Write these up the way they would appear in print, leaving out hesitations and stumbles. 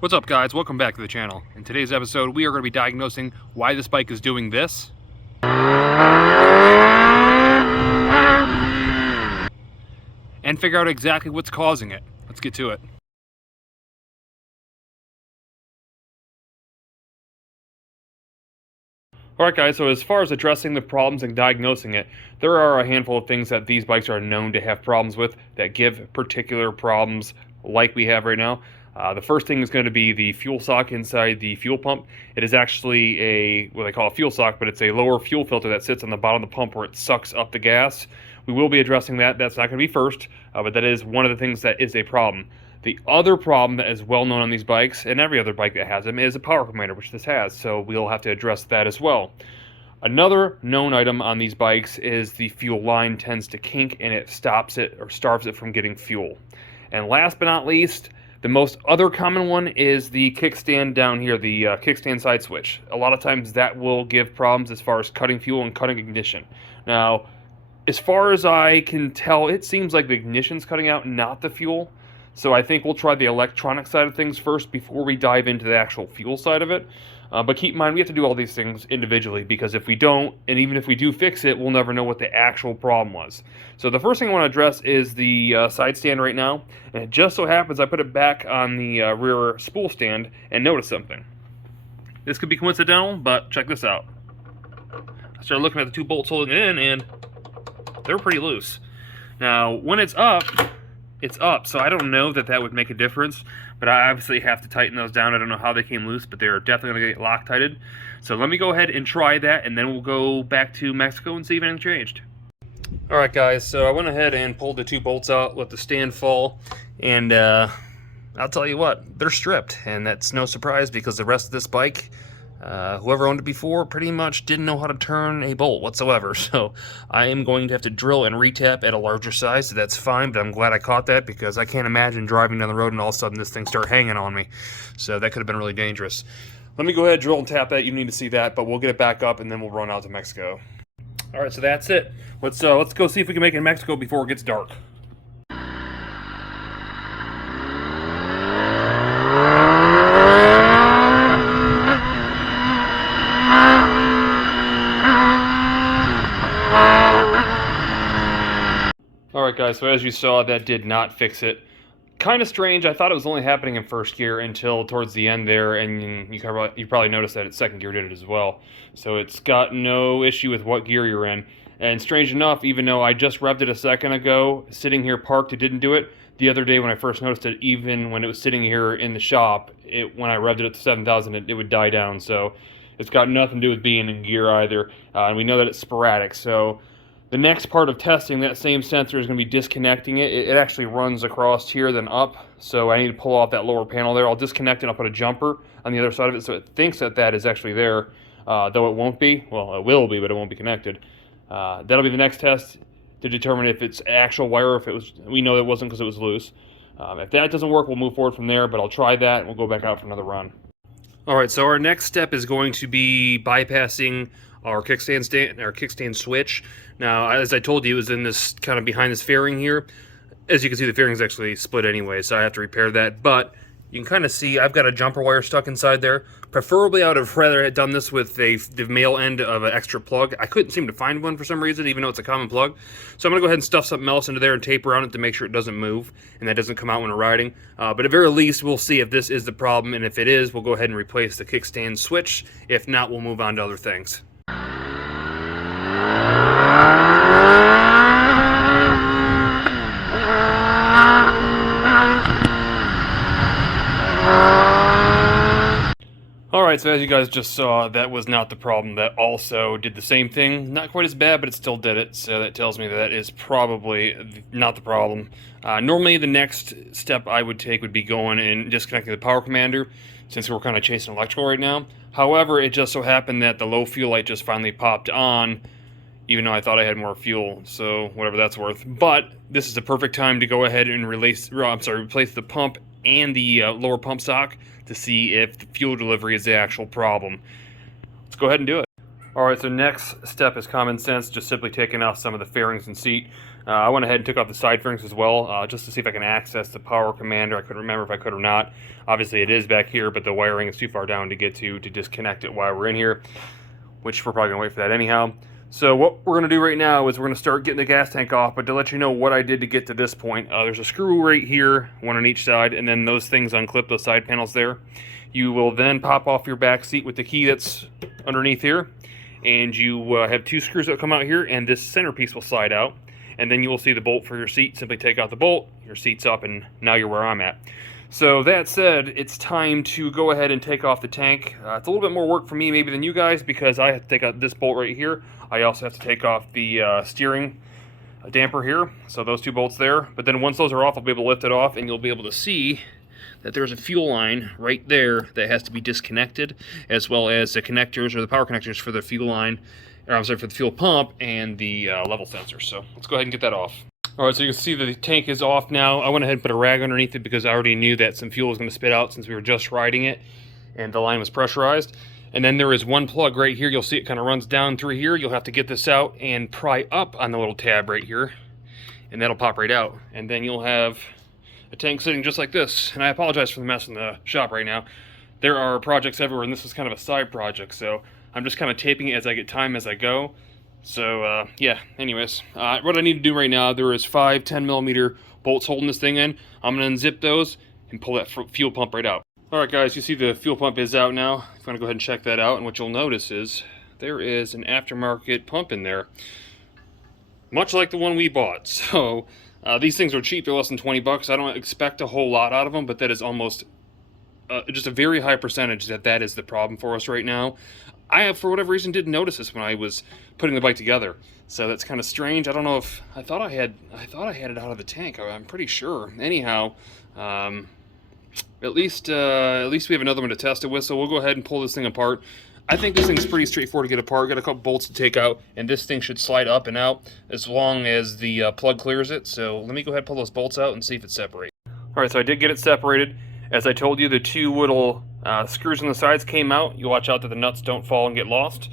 What's up, guys? Welcome back to the channel. In today's episode, we are going to be diagnosing why this bike is doing this and figure out exactly what's causing it. Let's get to it. Alright guys, so as far as addressing the problems and diagnosing it, there are a handful of things that these bikes are known to have problems with that give particular problems like we have right now. The first thing is going to be the fuel sock inside the fuel pump. It is actually what they call a fuel sock, but it's a lower fuel filter that sits on the bottom of the pump where it sucks up the gas. We will be addressing that. That's not going to be first, but that is one of the things that is a problem. The other problem that is well known on these bikes, and every other bike that has them, is a power commander, which this has, so we'll have to address that as well. Another known item on these bikes is the fuel line tends to kink and it stops it or starves it from getting fuel. And last but not least, the most other common one is the kickstand down here, the kickstand side switch. A lot of times that will give problems as far as cutting fuel and cutting ignition. Now, as far as I can tell, it seems like the ignition's cutting out, not the fuel. So I think we'll try the electronic side of things first before we dive into the actual fuel side of it. But keep in mind, we have to do all these things individually, because if we don't, and even if we do fix it, we'll never know what the actual problem was. So the first thing I want to address is the side stand right now. And it just so happens I put it back on the rear spool stand and noticed something. This could be coincidental, but check this out. I started looking at the two bolts holding it in, and they're pretty loose. Now, when it's up, so I don't know that that would make a difference, but I obviously have to tighten those down. I don't know how they came loose, but they're definitely going to get Loctited. So let me go ahead and try that, and then we'll go back to Mexico and see if anything changed. Alright guys, so I went ahead and pulled the two bolts out, let the stand fall, and I'll tell you what, they're stripped, and that's no surprise because the rest of this bike, whoever owned it before pretty much didn't know how to turn a bolt whatsoever. So I am going to have to drill and retap at a larger size, so that's fine, but I'm glad I caught that because I can't imagine driving down the road and all of a sudden this thing start hanging on me. So that could have been really dangerous. Let me go ahead, drill and tap that. You need to see that, but we'll get it back up and then we'll run out to Mexico. Alright, so that's it. Let's go see if we can make it in Mexico before it gets dark. Alright guys, so as you saw, that did not fix it. Kind of strange. I thought it was only happening in first gear until towards the end there, and you probably noticed that its second gear did it as well. So it's got no issue with what gear you're in. And strange enough, even though I just revved it a second ago, sitting here parked, it didn't do it. The other day when I first noticed it, even when it was sitting here in the shop, when I revved it at 7,000, it would die down. So it's got nothing to do with being in gear either. And we know that it's sporadic, so the next part of testing that same sensor is going to be disconnecting it. It actually runs across here, then up, so I need to pull off that lower panel there. I'll disconnect it and I'll put a jumper on the other side of it so it thinks that that is actually there, though it won't be. Well, it will be, but it won't be connected. That'll be the next test to determine if it's actual wire, if it was. We know it wasn't because it was loose. If that doesn't work, we'll move forward from there, but I'll try that and we'll go back out for another run. Alright, so our next step is going to be bypassing our kickstand switch. Now, as I told you, it was in this kind of behind this fairing here. As you can see, the fairing's actually split anyway, so I have to repair that. But you can kind of see I've got a jumper wire stuck inside there. Preferably, I would have rather had done this with the male end of an extra plug. I couldn't seem to find one for some reason, even though it's a common plug. So I'm going to go ahead and stuff something else into there and tape around it to make sure it doesn't move and that doesn't come out when we're riding. But at very least, we'll see if this is the problem, and if it is, we'll go ahead and replace the kickstand switch. If not, we'll move on to other things. Alright, so as you guys just saw, that was not the problem. That also did the same thing. Not quite as bad, but it still did it, so that tells me that is probably not the problem. Normally, the next step I would take would be going and disconnecting the power commander, since we're kind of chasing electrical right now. However, it just so happened that the low fuel light just finally popped on, even though I thought I had more fuel, so whatever that's worth. But this is the perfect time to go ahead and replace the pump and the lower pump sock to see if the fuel delivery is the actual problem. Let's go ahead and do it. Alright, so next step is common sense, just simply taking off some of the fairings and seat. I went ahead and took off the side fairings as well, just to see if I can access the power commander. I couldn't remember if I could or not. Obviously it is back here, but the wiring is too far down to get to disconnect it while we're in here, which we're probably going to wait for that anyhow. So what we're going to do right now is we're going to start getting the gas tank off, but to let you know what I did to get to this point, there's a screw right here, one on each side, and then those things unclip, those side panels there. You will then pop off your back seat with the key that's underneath here, and you have two screws that come out here, and this centerpiece will slide out, and then you will see the bolt for your seat. Simply take out the bolt, your seat's up, and now you're where I'm at. So that said, it's time to go ahead and take off the tank. It's a little bit more work for me maybe than you guys, because I have to take out this bolt right here. I also have to take off the steering damper here, so those two bolts there. But then once those are off, I'll be able to lift it off, and you'll be able to see that there's a fuel line right there that has to be disconnected, as well as the connectors, or the power connectors for the fuel line, or I'm sorry, for the fuel pump and the level sensor. So let's go ahead and get that off. Alright, so you can see that the tank is off now. I went ahead and put a rag underneath it because I already knew that some fuel was going to spit out since we were just riding it and the line was pressurized. And then there is one plug right here. You'll see it kind of runs down through here. You'll have to get this out and pry up on the little tab right here, and that'll pop right out. And then you'll have a tank sitting just like this. And I apologize for the mess in the shop right now. There are projects everywhere, and this is kind of a side project, so I'm just kind of taping it as I get time as I go. So yeah, anyways, what I need to do right now, there is 5 10mm bolts holding this thing in. I'm going to unzip those and pull that fuel pump right out. Alright guys, you see the fuel pump is out now. I'm going to go ahead and check that out, and what you'll notice is there is an aftermarket pump in there, much like the one we bought. So these things are cheap, they're less than 20 bucks. I don't expect a whole lot out of them, but that is almost just a very high percentage that is the problem for us right now. I, for whatever reason, didn't notice this when I was putting the bike together, so that's kind of strange. I don't know if I thought I had it out of the tank. I'm pretty sure. Anyhow, at least we have another one to test it with. So we'll go ahead and pull this thing apart. I think this thing's pretty straightforward to get apart. Got a couple bolts to take out, and this thing should slide up and out as long as the plug clears it. So let me go ahead and pull those bolts out and see if it separates. All right, so I did get it separated. As I told you, the two little screws on the sides came out. You watch out that the nuts don't fall and get lost.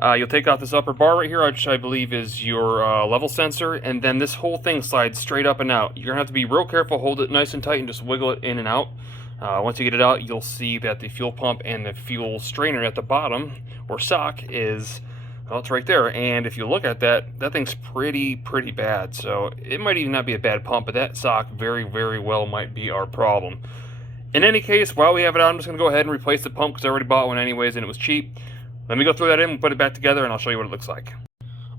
You'll take out this upper bar right here, which I believe is your level sensor, and then this whole thing slides straight up and out. You're going to have to be real careful, hold it nice and tight, and just wiggle it in and out. Once you get it out, you'll see that the fuel pump and the fuel strainer at the bottom, or sock, is, well, it's right there. And if you look at that, that thing's pretty bad. So it might even not be a bad pump, but that sock very well might be our problem. In any case, while we have it out, I'm just going to go ahead and replace the pump because I already bought one anyways and it was cheap. Let me go throw that in and put it back together, and I'll show you what it looks like.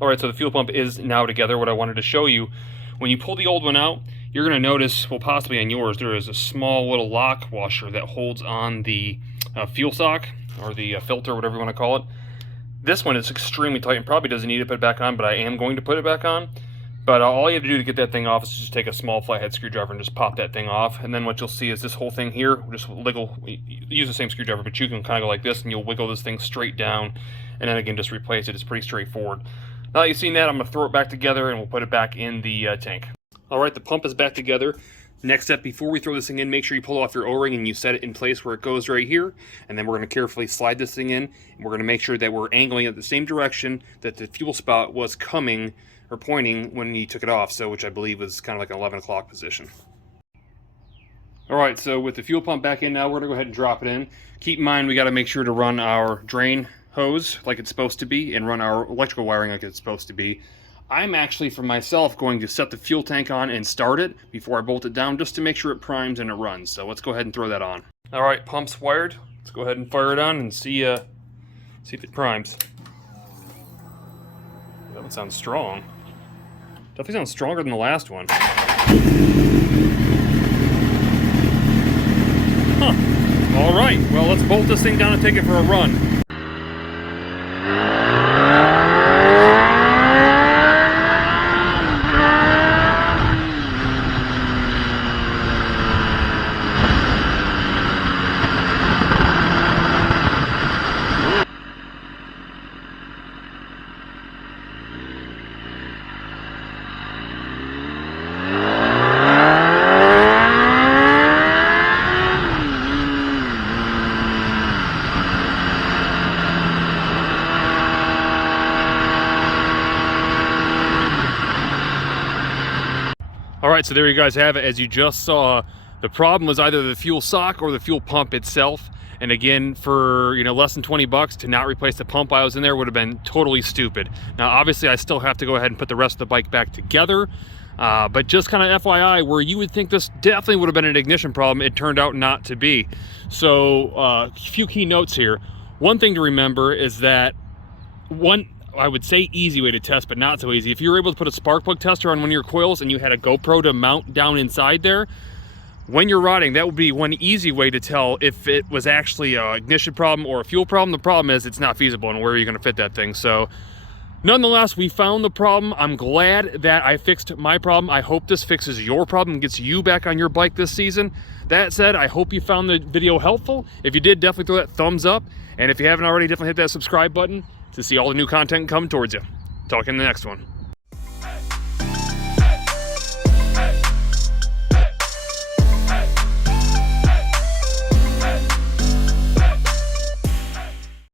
Alright, so the fuel pump is now together. What I wanted to show you, when you pull the old one out, you're going to notice, well, possibly on yours, there is a small little lock washer that holds on the fuel sock, or the filter, whatever you want to call it. This one is extremely tight and probably doesn't need to put it back on, but I am going to put it back on. But all you have to do to get that thing off is just take a small flathead screwdriver and just pop that thing off. And then what you'll see is this whole thing here, just wiggle, use the same screwdriver, but you can kind of go like this and you'll wiggle this thing straight down. And then again, just replace it. It's pretty straightforward. Now that you've seen that, I'm going to throw it back together and we'll put it back in the tank. Alright, the pump is back together. Next step, before we throw this thing in, make sure you pull off your O-ring and you set it in place where it goes right here. And then we're going to carefully slide this thing in. And we're going to make sure that we're angling it the same direction that the fuel spout was coming or pointing when you took it off, so which I believe was kind of like an 11 o'clock position. Alright, so with the fuel pump back in now, we're going to go ahead and drop it in. Keep in mind we got to make sure to run our drain hose like it's supposed to be and run our electrical wiring like it's supposed to be. I'm actually, for myself, going to set the fuel tank on and start it before I bolt it down just to make sure it primes and it runs. So let's go ahead and throw that on. Alright, pump's wired. Let's go ahead and fire it on and see if it primes. That one sounds strong. Definitely sounds stronger than the last one. Huh. Alright, well, let's bolt this thing down and take it for a run. right, so there you guys have it. As you just saw, the problem was either the fuel sock or the fuel pump itself. And again, for less than 20 bucks to not replace the pump while I was in there would have been totally stupid. Now, obviously, I still have to go ahead and put the rest of the bike back together. But just kind of FYI, where you would think this definitely would have been an ignition problem, it turned out not to be. So a few key notes here. One thing to remember is that I would say easy way to test, but not so easy. If you were able to put a spark plug tester on one of your coils and you had a GoPro to mount down inside there, when you're riding, that would be one easy way to tell if it was actually an ignition problem or a fuel problem. The problem is it's not feasible, and where are you going to fit that thing? So nonetheless, we found the problem. I'm glad that I fixed my problem. I hope this fixes your problem and gets you back on your bike this season. That said, I hope you found the video helpful. If you did, definitely throw that thumbs up. And if you haven't already, definitely hit that subscribe button to see all the new content coming towards you. Talk in the next one.